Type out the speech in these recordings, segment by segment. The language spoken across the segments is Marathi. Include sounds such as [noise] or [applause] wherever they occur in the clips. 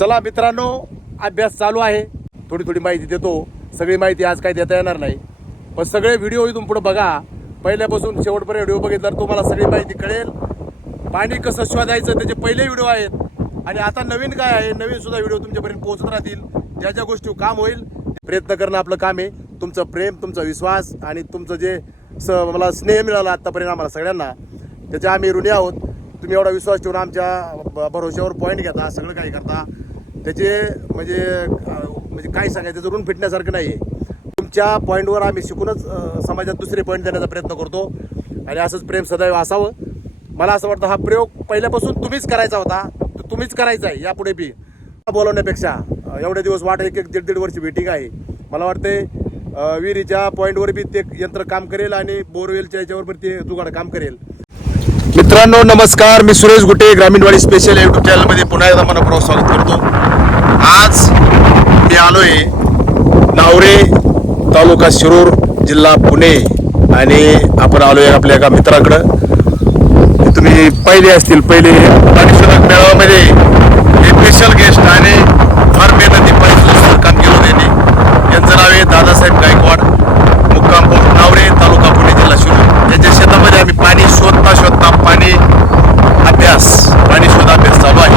चला मित्रांनो अभ्यास चालू आहे. थोडी थोडी माहिती देतो. सगळी माहिती आज काही देता येणार नाही. पण सगळे व्हिडिओ इथून पुढे बघा. पहिल्यापासून शेवटपर्यंत व्हिडिओ बघितल्यावर तर तुम्हाला सगळी माहिती कळेल. पाणी कसं शोधायचं त्याचे पहिले व्हिडिओ आहेत. आणि आता नवीन काय आहे नवीन सुद्धा व्हिडिओ तुमच्यापर्यंत पोहोचत राहतील. ज्या ज्या गोष्टी काम होईल प्रयत्न करणं आपलं काम आहे. तुमचं प्रेम तुमचा विश्वास आणि तुमचं जे स मला स्नेह मिळाला आत्तापर्यंत आम्हाला सगळ्यांना त्याच्या आम्ही ऋणी आहोत. तुम्ही एवढा विश्वास ठेवून आमच्या भरोश्यावर पॉईंट घेता सगळं काही करता. त्याचे म्हणजे म्हणजे काय सांगायचं जरून फिटण्यासारखं नाही आहे तुमच्या पॉईंटवर आम्ही शिकूनच समाजात दुसरे पॉईंट देण्याचा प्रयत्न करतो. आणि असंच प्रेम सदैव असावं. मला असं वाटतं हा प्रयोग पहिल्यापासून तुम्हीच करायचा होता. तर तुम्हीच करायचा आहे यापुढे बी. बोलवण्यापेक्षा एवढे दिवस वाट एक एक दीड दीड वर्ष वेटिंग आहे. मला वाटते विहिरीच्या पॉईंटवर बी ते यंत्र काम करेल आणि बोरवेलच्या याच्यावर पण ते जुगाड काम करेल. मित्रांनो नमस्कार. मी सुरेश गुटे ग्रामीणवाडी स्पेशल युट्यूब चॅनलमध्ये पुन्हा एकदा मनपूर्वक स्वागत करतो. आज मी आलोय नावरे तालुका शिरूर जिल्हा पुणे. आणि आपण आलोय आपल्या एका मित्राकडं. तुम्ही पहिले असतील पहिले पाणीशोधक मेळाव्यामध्ये हे स्पेशल गेस्ट आणि फार मेहनती परिश्रम काम केलं त्याने यांचं नाव आहे दादासाहेब गायकवाड मुक्काम नावरे तालुका पुणे जिल्हा शिरूर. त्यांच्या शेतामध्ये आम्ही पाणी शोधता शोधता पाणी अभ्यास पाणी शोध अभ्यास चालू आहे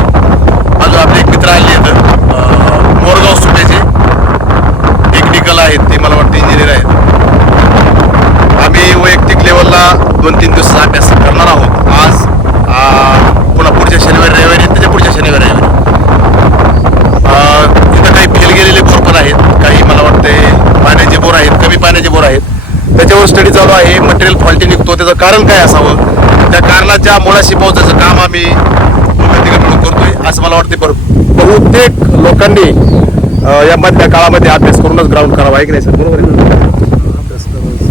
अजून आपले एक मित्र आले आहेत अं, मोरगाव सुट्याचे टेक्निकल आहेत ते मला वाटतं इंजिनियर आहेत आम्ही वैयक्तिक लेवलला दोन तीन दिवस अभ्यास करणार आहोत. आज आ, पुन्हा पुढच्या शनिवारी रविवारी त्याच्या पुढच्या शनिवारी रविवारी. आ, तिथं काही फेल गेलेले बोर पण आहेत. काही मला वाटते पाण्याचे बोर आहेत कमी पाण्याचे बोर आहेत. त्याच्यावर स्टडी चालू आहे. मटेरियल फॉल्टी निघतो. त्याचं कारण काय असावं? त्या कारणाच्या मुळाशी पोहोचायचं काम आम्ही मिळून करतोय असं मला वाटते पर बहुतेक लोकांनी या मधल्या काळामध्ये अभ्यास करूनच ग्राउंड करावा आहे की नाही सर? बरोबर आहे?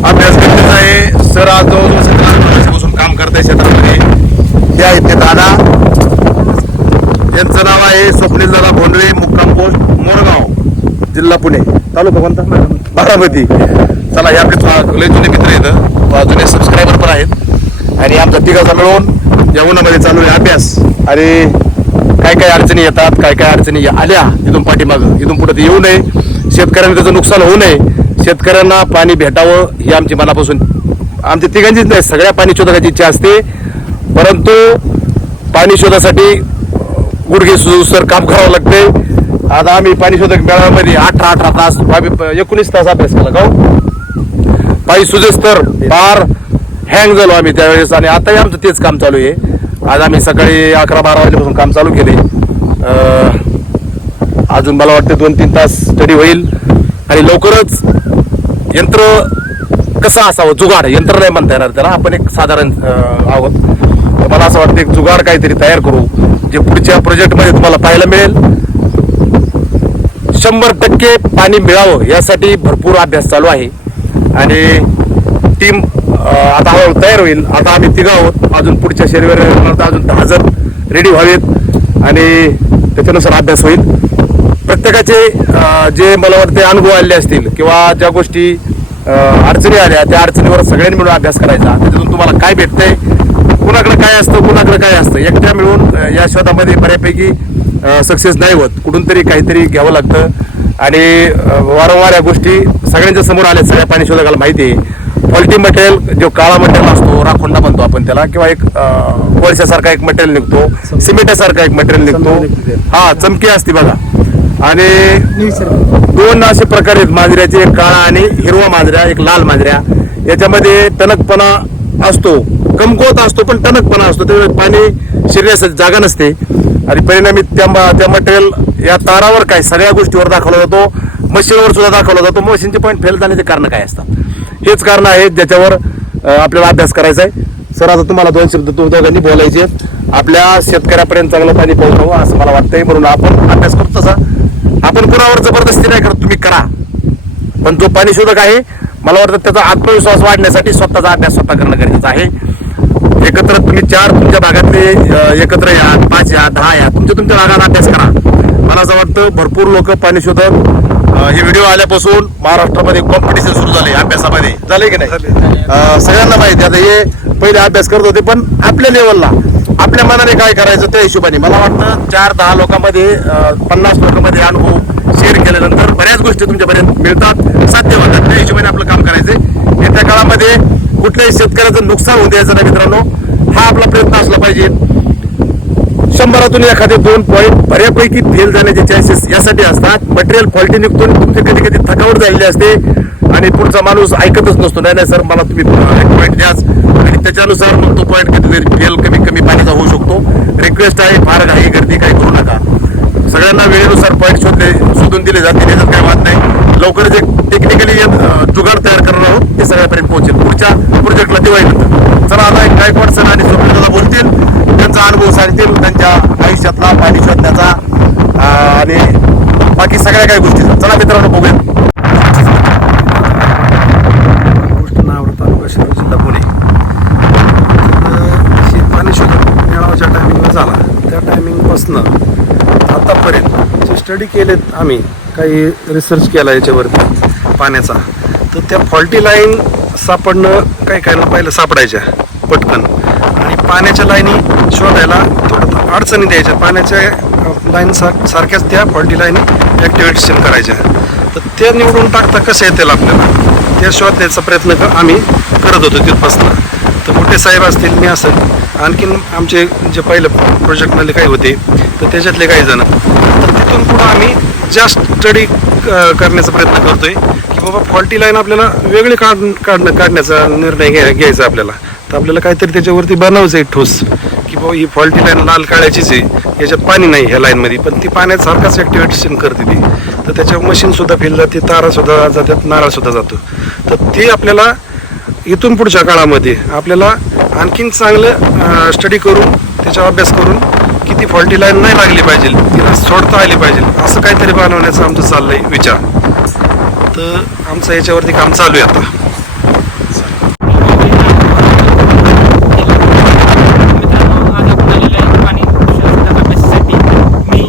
अभ्यास गरजेचा आहे? सर आज जवळजवळ सतरा अठरा वर्षापासून काम करताय क्षेत्रामध्ये ते आहेत ते दादा यांचं नाव आहे स्वप्नील दादा भोंडवे मुक्काम पोस्ट मोरगाव जिल्हा पुणे. तालुका कोणता? बारामती. चला या लय जुने मित्र आहेत जुने सबस्क्रायबर पण आहेत. आणि आमचा तिघाचा मिळून या उन्हामध्ये चालू आहे अभ्यास. आणि काय काय अडचणी येतात काय काय अडचणी आल्या इथून पाठीमागं. इथून पुढे ते येऊ नये. शेतकऱ्यांना त्याचं नुकसान होऊ नये. शेतकऱ्यांना पाणी भेटावं ही आमची मनापासून आमच्या तिघांचीच नाही सगळ्या पाणी शोधकाची इच्छा असते. परंतु पाणी शोधासाठी गुडघे सुसर काम करावं लागते आता आम्ही पाणी शोधक मेळाव्यामध्ये अठरा अठरा तास आम्ही एकोणीस तास अभ्यास केला. का पाणी सुजेस तर फार हँग झालो आम्ही त्यावेळेस आणि आताही आमचं तेच काम चालू आहे. आज आम्ही सकाळी अकरा बारा वाजेपासून काम चालू केले. अजून मला वाटतं दोन तीन तास स्टडी होईल. आणि लवकरच यंत्र कसं असावं? जुगाड यंत्र नाही म्हणता येणार त्याला. आपण एक साधारण आहोत. मला असं वाटतं एक जुगाड काहीतरी तयार करू जे पुढच्या प्रोजेक्टमध्ये तुम्हाला पाहायला मिळेल. शंभर टक्के पाणी मिळावं यासाठी भरपूर अभ्यास चालू आहे. आणि टीम आता हळूहळू तयार होईल. आता आम्ही तिघं आहोत. अजून पुढच्या शनिवारी अजून दहा जण रेडी व्हावेत. आणि त्याच्यानुसार अभ्यास होईल. प्रत्येकाचे जे मला वाटते अनुभव आले असतील किंवा ज्या गोष्टी अडचणी आल्या त्या अडचणीवर सगळ्यांनी मिळून अभ्यास करायचा. त्याच्यातून तुम्हाला काय भेटतंय कुणाकडे काय असतं कुणाकडे काय असतं एकट्या मिळून या शोधामध्ये बऱ्यापैकी सक्सेस नाही होत. कुठून तरी काहीतरी घ्यावं लागतं. आणि वारंवार या गोष्टी सगळ्यांच्या समोर आल्या सगळ्या पाणी शोधकाला माहिती आहे. फॉल्टी मटेरियल जो काळा मटेरियल असतो राखोंडा म्हणतो आपण त्याला किंवा एक कोळशासारखा एक मटेरियल निघतो सिमेंटासारखा एक मटेरियल निघतो. हा चमकी असते बघा. आणि दोन असे प्रकार आहेत मांजऱ्याचे एक काळा आणि हिरवा मांजऱ्या एक लाल मांजऱ्या याच्यामध्ये टणकपणा असतो. कमकुवत असतो पण टणकपणा असतो. त्यामुळे पाणी शिरण्यासाठी जागा नसते. आणि परिणामी त्या त्या मटेरियल या तारावर काय सगळ्या गोष्टीवर दाखवला जातो मशीनवर सुद्धा दाखवला जातो मशीनचे पॉईंट फेल जाण्याचे कारण काय असतात? हेच कारण आहेत ज्याच्यावर आपल्याला अभ्यास करायचा आहे. सर आता तुम्हाला दोन शब्द तू दोघांनी बोलायचे आहेत. आपल्या शेतकऱ्यापर्यंत चांगलं पाणी पोहोचावं असं मला वाटतंय. म्हणून आपण अभ्यास करतो तसा. आपण कुणावर जबरदस्ती नाही करत तुम्ही करा. पण जो पाणी शोधक आहे मला वाटतं त्याचा आत्मविश्वास वाढण्यासाठी स्वतःचा अभ्यास स्वतः करणं गरजेचं आहे. एकत्र तुम्ही चार तुमच्या भागातले एकत्र या पाच या दहा या तुमच्या तुमच्या भागात अभ्यास करा. मला असं वाटतं भरपूर लोक पाणी शोधक अं, हे व्हिडिओ आल्यापासून महाराष्ट्रामध्ये कॉम्पिटिशन सुरू झाले अभ्यासामध्ये. झाले की नाही? सगळ्यांना माहिती आहे. आता हे पहिले अभ्यास करत होते पण आपल्या लेवलला आपल्या मनाने काय करायचं त्या हिशोबाने. मला वाटतं चार दहा लोकांमध्ये पन्नास लोकांमध्ये अनुभव शेअर केल्यानंतर बऱ्याच गोष्टी तुमच्यापर्यंत मिळतात साध्य होतात. त्या हिशोबाने आपलं काम करायचंय. येत्या काळामध्ये कुठल्याही शेतकऱ्याचं नुकसान होऊ द्यायचं नाही मित्रांनो. हा आपला प्रयत्न असला पाहिजे. शंभरातून एखादे दोन पॉईंट बऱ्यापैकी फेल जाण्याचे चान्सेस यासाठी असतात. मटेरियल फॉल्टी निघतून तुमची कधी कधी थकावट झालेली असते. आणि पुढचा माणूस ऐकतच नसतो. नाही नाही सर मला तुम्ही एक पॉईंट द्याच. आणि त्याच्यानुसार मग तो पॉईंट कधीतरी फेल कमी कमी पाण्याचा होऊ शकतो. रिक्वेस्ट आहे फार घाई गर्दी काही करू नका. सगळ्यांना वेळेनुसार पॉईंट शोधले शोधून दिले जाते त्याच्यात काही वाद नाही. लवकरच एक टेक्निकली जुगाड तयार करणार आहोत. ते सगळ्यापर्यंत पोहोचेल. पुढच्या प्रोजेक्टला दिवाळीनंतर चला आता एक गायकवाड सण आणि स्वप्न बोलतील. त्यांचा अनुभव सांगतील. त्यांच्या आयुष्यातला पाणी शोधण्याचा आणि बाकी सगळ्या काही गोष्टीचा चला मित्रांनो बघूया. जिल्हा पुणे. शेत पाणी शोधन मेळावाच्या टायमिंगला झाला. त्या टायमिंगपासनं आतापर्यंत जे स्टडी केलेत आम्ही काही रिसर्च केला याच्यावरती पाण्याचा. तर त्या फॉल्टी लाईन सापडणं काही काहींना पहिलं सापडायच्या पटकन. आणि पाण्याच्या लाईनी शोधायला थोडं अडचणी द्यायच्या. पाण्याच्या लाईन सारख्याच त्या फॉल्टी लाईनी ॲक्टिवेशन करायच्या. तर त्या निवडून टाकता कसं येतील आपल्याला? त्या शोधण्याचा प्रयत्न क- आम्ही करत होतो तिथपासनं. तर मोठे साहेब असतील मी असेल आणखीन आमचे जे पहिलं प्रोजेक्टमधले काही होते तर त्याच्यातले काही जण. तर तिथून पुढं आम्ही जास्त स्टडी करण्याचा प्रयत्न करतो आहे की बाबा फॉल्टी लाईन आपल्याला वेगळी काढ काढणं काढण्याचा निर्णय घ्या घ्यायचा आपल्याला. तर आपल्याला काहीतरी त्याच्यावरती बनवायचं आहे ठोस. की बाबा ही फॉल्टी लाईन लाल काढायचीच आहे. याच्यात पाणी नाही ह्या लाईनमध्ये पण ती पाण्यात सारखाच ॲक्टिवेशन करते ती. तर त्याच्यावर मशीनसुद्धा फिल जाते तारासुद्धा जातात नारळसुद्धा जातो. तर ते आपल्याला इथून पुढच्या काळामध्ये आपल्याला आणखीन चांगलं स्टडी करून त्याचा अभ्यास करून किती फॉल्टी लाईन नाही लागली पाहिजे तिला सोडता आली पाहिजे असं काहीतरी बनवण्याचा आमचं आहे विचार. तर आमचं याच्यावरती काम चालू आहे आता. आपण आहे मी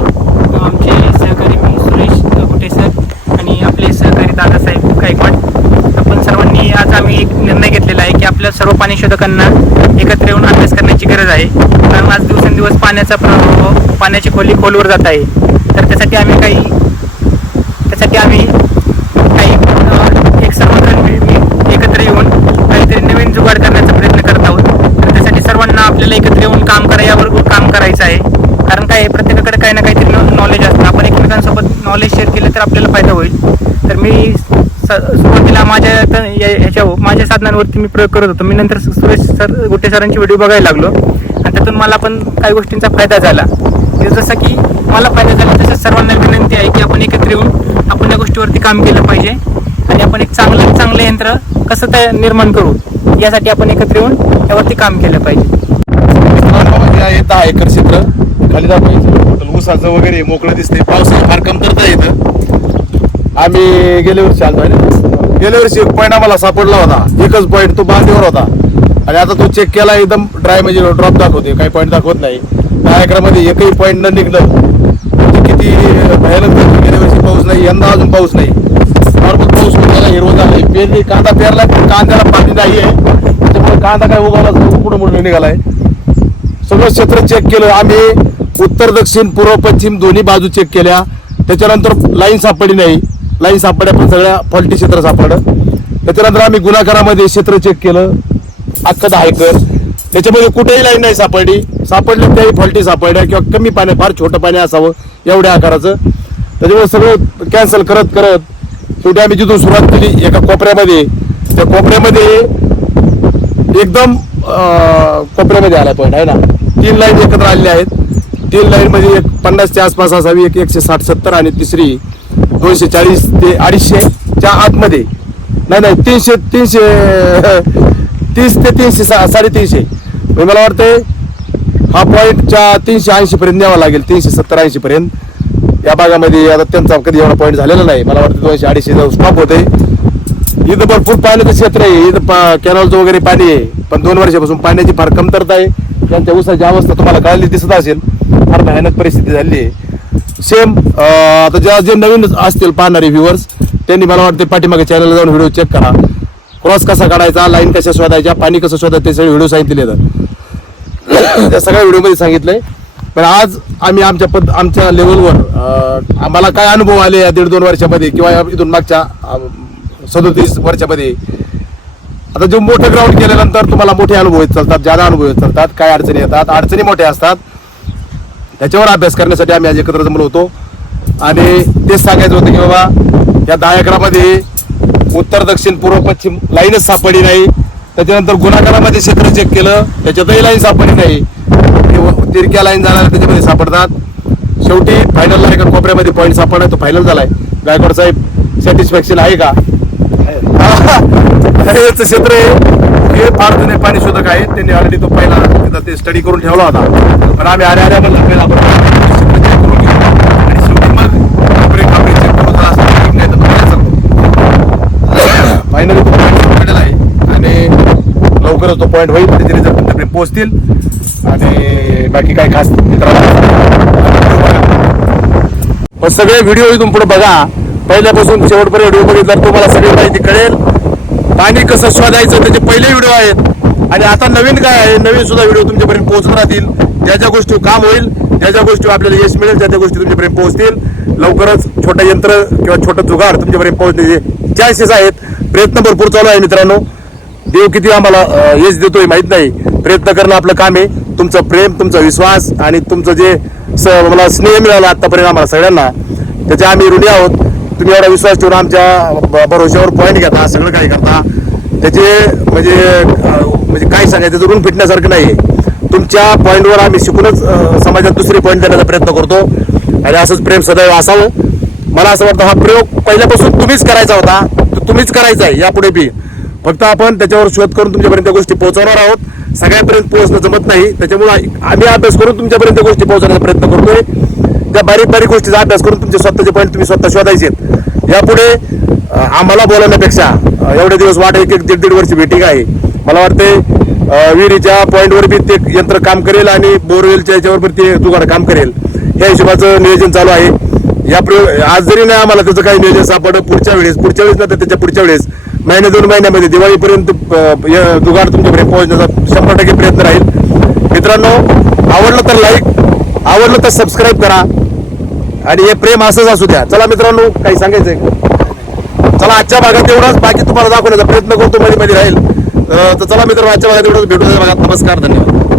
आमचे सहकारी सुरेश सर? आणि आपले सहकारी दादासाहेब सर्वांनी आज आम्ही एक निर्णय घेतलेला आहे की आपल्या सर्व पाणी शोधकांना एकत्र येऊन अभ्यास करण्याची गरज आहे. कारण आज दिवसेंदिवस पाण्याचा प्रभाव पाण्याची खोली खोलवर जात आहे. तर त्यासाठी आम्ही काही त्यासाठी आम्ही काही अ, एक सर्वजण मिळ- मिळ- एकत्र येऊन काहीतरी नवीन जुगाड करण्याचा प्रयत्न करत आहोत तर त्यासाठी सर्वांना आपल्याला एकत्र येऊन काम करा यावर काम करायचं आहे कारण काय आहे, प्रत्येकाकडे काही ना काहीतरी नॉलेज असतं आपण एकमेकांसोबत नॉलेज शेअर केलं तर आपल्याला फायदा होईल. तर मी सुरुवातीला माझ्या या- ह्याच्या माझ्या साधनांवरती मी प्रयोग करत होतो. मी नंतर सुरेश सर गुट्टे सरांची व्हिडिओ बघायला लागलो. आणि त्यातून मला पण काही गोष्टींचा फायदा झाला. जसं की मला फायदा झाला तसं सर्वांना विनंती आहे की आपण एकत्र येऊन आपण या गोष्टीवरती काम केलं पाहिजे. आणि आपण एक चांगलं चांगलं यंत्र कसं तयार निर्माण करू यासाठी आपण एकत्र येऊन यावरती काम केलं पाहिजे. आहे दहा एकर क्षेत्र. खाली दाखवायचं ऊसाचं वगैरे मोकळं दिसते पावसाची फार कमतरता येतं आम्ही गेल्या वर्षी आलो आहे गेल्या वर्षी एक पॉईंट आम्हाला सापडला होता. एकच पॉईंट तो बांधीवर होता. आणि आता तो चेक केला एकदम ड्राय म्हणजे ड्रॉप दाखवते काही पॉईंट दाखवत नाही. दहा एकरामध्ये एकही पॉईंट न निघलं म्हणजे किती भयानक गेल्या वर्षी पाऊस नाही यंदा अजून पाऊस नाही. नॉर्मल पाऊस होताना हिरवं झालाय पेरणी कांदा पेरला पण कांद्याला पाणी नाही आहे. त्याच्यामुळे कांदा काय उगवला पुढे मुळे निघालाय. सगळं क्षेत्र चेक केलं. आम्ही उत्तर दक्षिण पूर्व पश्चिम दोन्ही बाजू चेक केल्या. त्याच्यानंतर लाईन सापडली नाही. लाईन सापडल्या पण सगळ्या फॉल्टी क्षेत्र सापडलं. त्याच्यानंतर आम्ही गुन्हागारामध्ये क्षेत्र चेक केलं. अख्खं दहा एकर. त्याच्यामध्ये कुठेही लाईन नाही सापडली. सापडली त्याही फॉल्टी सापडल्या किंवा कमी पाणी फार छोटं पाणी असावं एवढ्या आकाराचं. त्याच्यामुळे सगळं कॅन्सल करत करत शेवटी आम्ही जिथून सुरुवात केली एका कोपऱ्यामध्ये. त्या कोपऱ्यामध्ये एकदम कोपऱ्यामध्ये आला पॉईंट आहे ना? तीन लाईन एकत्र आलेल्या आहेत. तीन लाईनमध्ये एक पन्नासच्या आसपास असावी एक एकशे साठ सत्तर आणि तिसरी. दोनशे चाळीस ते अडीचशेच्या आतमध्ये. नाही नाही तीनशे तीनशे [laughs] तीस ते तीनशे सा- साडेतीनशे. म्हणजे मला वाटतंय हा पॉईंटच्या तीनशे ऐंशीपर्यंत न्यावा लागेल तीनशे सत्तर ऐंशीपर्यंत या भागामध्ये आता त्यांचा कधी एवढा पॉईंट झालेला नाही. मला वाटतं दोनशे अडीचशे जाऊन स्टॉप होते इथं भरपूर पाण्याचं क्षेत्र आहे. इथं पा कॅनॉलचं वगैरे पाणी आहे. पण दोन वर्षापासून पाण्याची फार कमतरता आहे. त्यांच्या उसाची अवस्था तुम्हाला कळली दिसत असेल. फार भयानक परिस्थिती झाली आहे. सेम uh, आता ज्या जे नवीन असतील पाहणारे व्ह्युअर्स त्यांनी मला वाटतं पाठीमागे चॅनलला जाऊन व्हिडिओ चेक करा. क्रॉस कसा काढायचा लाईन कशा शोधायच्या पाणी कसं शोधायचं ते सगळे व्हिडिओ सांगितले आहेत. [coughs] त्या सगळ्या व्हिडिओमध्ये सांगितलंय. पण आज आम्ही आमच्या पद आमच्या लेवलवर uh, आम्हाला काय अनुभव आले या दीड दोन वर्षामध्ये किंवा इथून मागच्या um, सदोतीस वर्षामध्ये? आता जो मोठं ग्राउंड केल्यानंतर तुम्हाला मोठे अनुभव येत चालतात जादा अनुभव येत चालतात काय अडचणी येतात? अडचणी मोठ्या असतात. त्याच्यावर अभ्यास करण्यासाठी आम्ही आज एकत्र जमलो होतो. आणि तेच सांगायचं होतं की बाबा या दहा एकरामध्ये उत्तर दक्षिण पूर्व पश्चिम लाईनच सापडली नाही. त्याच्यानंतर गुन्हागारामध्ये क्षेत्र चेक केलं त्याच्यातही लाईन सापडली नाही. तिरक्या लाईन जाणार त्याच्यामध्ये सापडतात. शेवटी फायनलला एका कोपऱ्यामध्ये पॉईंट सापडला तो फायनल झालाय. गायकवाड साहेब सॅटिस्फॅक्शन आहे का? [laughs] क्षेत्र आहे. हे फार जुने पाणी शोधक आहे त्यांनी ऑलरेडी तो पहिला तिथं ते स्टडी करून ठेवला होता. पण आम्ही अरे अरे म्हणलं पहिला आपण म्हणजे आणि शेवटी मग करून जर असं ठीक नाही तर फायनली तो पॉईंट आहे. आणि लवकरच तो पॉईंट होईल त्याचे रिझल्ट तुमच्याकडे पोहोचतील आणि बाकी काय खास मित्रांना. पण सगळे व्हिडिओ इथून पुढे बघा. पहिल्यापासून शेवटपर्यंत व्हिडिओ बघितल्यावर तर तुम्हाला सगळी माहिती कळेल. पाणी कसं शोधायचं त्याचे पहिले व्हिडिओ आहेत. आणि आता नवीन काय आहे? नवीन सुद्धा व्हिडिओ तुमच्यापर्यंत पोहोचत राहतील. ज्या ज्या गोष्टी काम होईल ज्या ज्या गोष्टी आपल्याला यश मिळेल त्या त्या गोष्टी तुमच्यापर्यंत पोहोचतील. लवकरच छोटं यंत्र किंवा छोटं जुगाड तुमच्यापर्यंत पोहोचण्याचे चान्सेस आहेत. प्रयत्न भरपूर चालू आहे मित्रांनो. देव किती आम्हाला यश देतोय माहीत नाही. प्रयत्न करणं आपलं काम आहे. तुमचं प्रेम तुमचा विश्वास आणि तुमचं जे स मला स्नेह मिळाला आत्तापर्यंत आम्हाला सगळ्यांना त्याचे आम्ही ऋणी आहोत. तुम्ही एवढा विश्वास ठेवून आमच्या ब- भरोश्यावर पॉईंट घेता सगळं काही करता. त्याचे म्हणजे म्हणजे काय सांगायचं त्याचं ऋण फिटण्यासारखं नाही आहे. तुमच्या पॉईंटवर आम्ही शिकूनच समाजात दुसरे पॉईंट देण्याचा प्रयत्न करतो. आणि असंच प्रेम सदैव असावं. मला असं वाटतं हा प्रयोग पहिल्यापासून तुम्हीच करायचा होता. तर तुम्हीच करायचा आहे यापुढे बी. फक्त आपण त्याच्यावर शोध करून तुमच्यापर्यंत गोष्टी पोहोचवणार आहोत. सगळ्यांपर्यंत पोहोचणं जमत नाही. त्याच्यामुळे आम्ही अभ्यास करून तुमच्यापर्यंत त्या गोष्टी पोहोचवण्याचा प्रयत्न करतोय. त्या बारीक बारीक गोष्टीचा अभ्यास करून तुमचे स्वतःचे पॉईंट तुम्ही स्वतः शोधायचे यापुढे आम्हाला बोलवण्यापेक्षा एवढे दिवस वाट एक एक दीड दीड वर्ष भेटी आहे? मला वाटते विहिरीच्या पॉईंटवर बी ते यंत्र काम करेल आणि बोरवेलच्या याच्यावर पण ते जुगाड काम करेल. या हिशोबाचं नियोजन चालू आहे. या प्रयोग आज जरी नाही आम्हाला त्याचं काही नियोजन सापडलं पुढच्या वेळेस पुढच्या वेळेस नाही तर त्याच्या पुढच्या वेळेस महिन्या दोन महिन्यामध्ये दिवाळीपर्यंत अं, हे जुगाड तुमच्यापर्यंत पोहोचण्याचा शंभर टक्के प्रयत्न राहील. मित्रांनो आवडलं तर लाईक आवडलं तर सबस्क्राईब करा. आणि हे प्रेम असंच असू द्या. चला मित्रांनो काही सांगायचंय चला आजच्या भागात एवढाच. बाकी तुम्हाला दाखवण्याचा प्रयत्न करतो मध्ये मध्ये राहील. तर चला मित्र आजच्या भागात एवढंच. भेटू भागात. नमस्कार धन्यवाद.